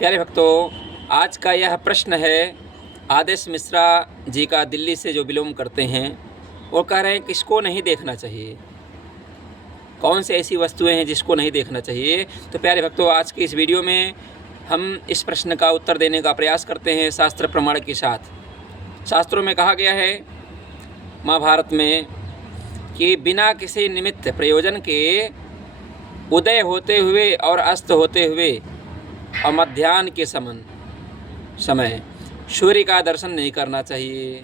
प्यारे भक्तों, आज का यह प्रश्न है आदेश मिश्रा जी का, दिल्ली से जो बिलोंग करते हैं। वो कह रहे हैं किसको नहीं देखना चाहिए, कौन सी ऐसी वस्तुएं हैं जिसको नहीं देखना चाहिए। तो प्यारे भक्तों, आज की इस वीडियो में हम इस प्रश्न का उत्तर देने का प्रयास करते हैं शास्त्र प्रमाण के साथ। शास्त्रों में कहा गया है, महाभारत में, कि बिना किसी निमित्त प्रयोजन के उदय होते हुए और अस्त होते हुए और मध्याह्न के समय सूर्य का दर्शन नहीं करना चाहिए।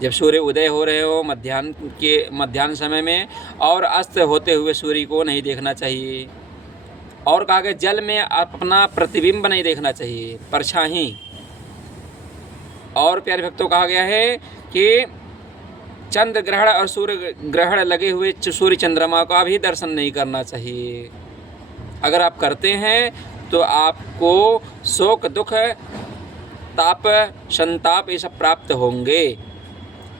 जब सूर्य उदय हो रहे हो मध्याह्न समय में, और अस्त होते हुए सूर्य को नहीं देखना चाहिए। और कहा गया जल में अपना प्रतिबिंब नहीं देखना चाहिए, परछाई। और प्यारे भक्तों, कहा गया है कि चंद्र ग्रहण और सूर्य ग्रहण लगे हुए सूर्य चंद्रमा का भी दर्शन नहीं करना चाहिए। अगर आप करते हैं तो आपको शोक, दुख, ताप, संताप ये सब प्राप्त होंगे।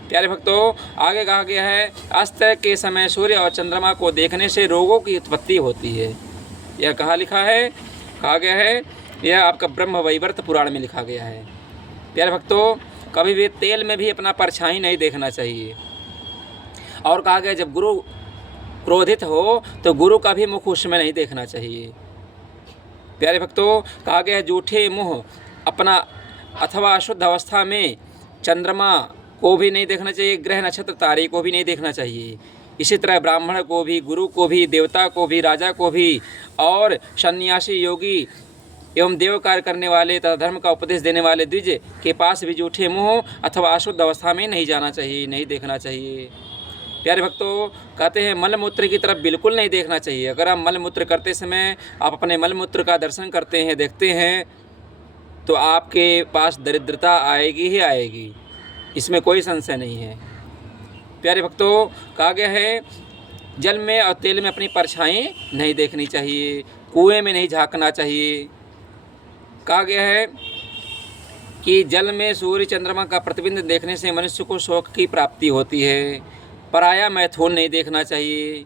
प्यारे भक्तों, आगे कहा गया है अस्त के समय सूर्य और चंद्रमा को देखने से रोगों की उत्पत्ति होती है। यह कहाँ लिखा है? कहा गया है, यह आपका ब्रह्म वैवर्त पुराण में लिखा गया है। प्यारे भक्तों, कभी भी तेल में भी अपना परछाई नहीं देखना चाहिए। और कहा गया जब गुरु क्रोधित हो तो गुरु का भी मुख उसमें नहीं देखना चाहिए। प्यारे भक्तों, कहा गया जूठे मुँह अपना अथवा अशुद्ध अवस्था में चंद्रमा को भी नहीं देखना चाहिए, ग्रह नक्षत्र तारे को भी नहीं देखना चाहिए। इसी तरह ब्राह्मण को भी, गुरु को भी, देवता को भी, राजा को भी, और सन्यासी, योगी एवं देव कार्य करने वाले तथा धर्म का उपदेश देने वाले द्विज के पास भी जूठे मुँह अथवा अशुद्ध अवस्था में नहीं जाना चाहिए, नहीं देखना चाहिए। प्यारे भक्तों, कहते हैं मलमूत्र की तरफ बिल्कुल नहीं देखना चाहिए। अगर आप मलमूत्र करते समय आप अपने मलमूत्र का दर्शन करते हैं, देखते हैं, तो आपके पास दरिद्रता आएगी ही आएगी, इसमें कोई संशय नहीं है। प्यारे भक्तों, कहा गया है जल में और तेल में अपनी परछाई नहीं देखनी चाहिए, कुएं में नहीं झांकना चाहिए। कहा गया है कि जल में सूर्य चंद्रमा का प्रतिबिंब देखने से मनुष्य को शोक की प्राप्ति होती है। पराया मैथुन नहीं देखना चाहिए,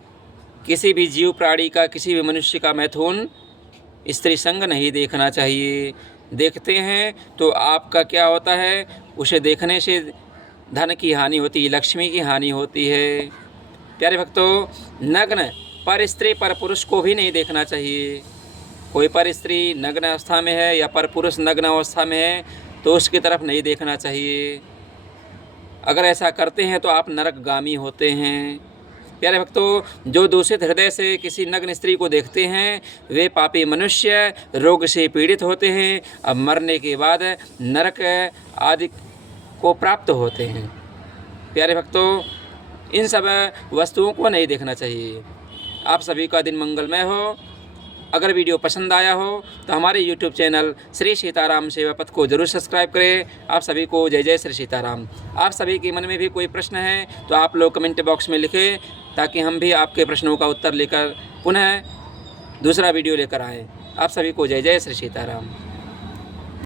किसी भी जीव प्राणी का, किसी भी मनुष्य का मैथुन, स्त्री संग नहीं देखना चाहिए। देखते हैं तो आपका क्या होता है, उसे देखने से धन की हानि होती है, लक्ष्मी की हानि होती है। प्यारे भक्तों, नग्न पर स्त्री पर पुरुष को भी नहीं देखना चाहिए। कोई पर स्त्री नग्न अवस्था में है या पर पुरुष नग्न अवस्था में है तो उसकी तरफ नहीं देखना चाहिए। अगर ऐसा करते हैं तो आप नरकगामी होते हैं। प्यारे भक्तों, जो दूषित हृदय से किसी नग्न स्त्री को देखते हैं वे पापी मनुष्य रोग से पीड़ित होते हैं, अब मरने के बाद नरक आदि को प्राप्त होते हैं। प्यारे भक्तों, इन सब वस्तुओं को नहीं देखना चाहिए। आप सभी का दिन मंगलमय हो। अगर वीडियो पसंद आया हो तो हमारे YouTube चैनल श्री सीताराम सेवा पथ को जरूर सब्सक्राइब करें। आप सभी को जय जय श्री सीताराम। आप सभी के मन में भी कोई प्रश्न है तो आप लोग कमेंट बॉक्स में लिखें, ताकि हम भी आपके प्रश्नों का उत्तर लेकर पुनः दूसरा वीडियो लेकर आएँ। आप सभी को जय जय श्री सीताराम।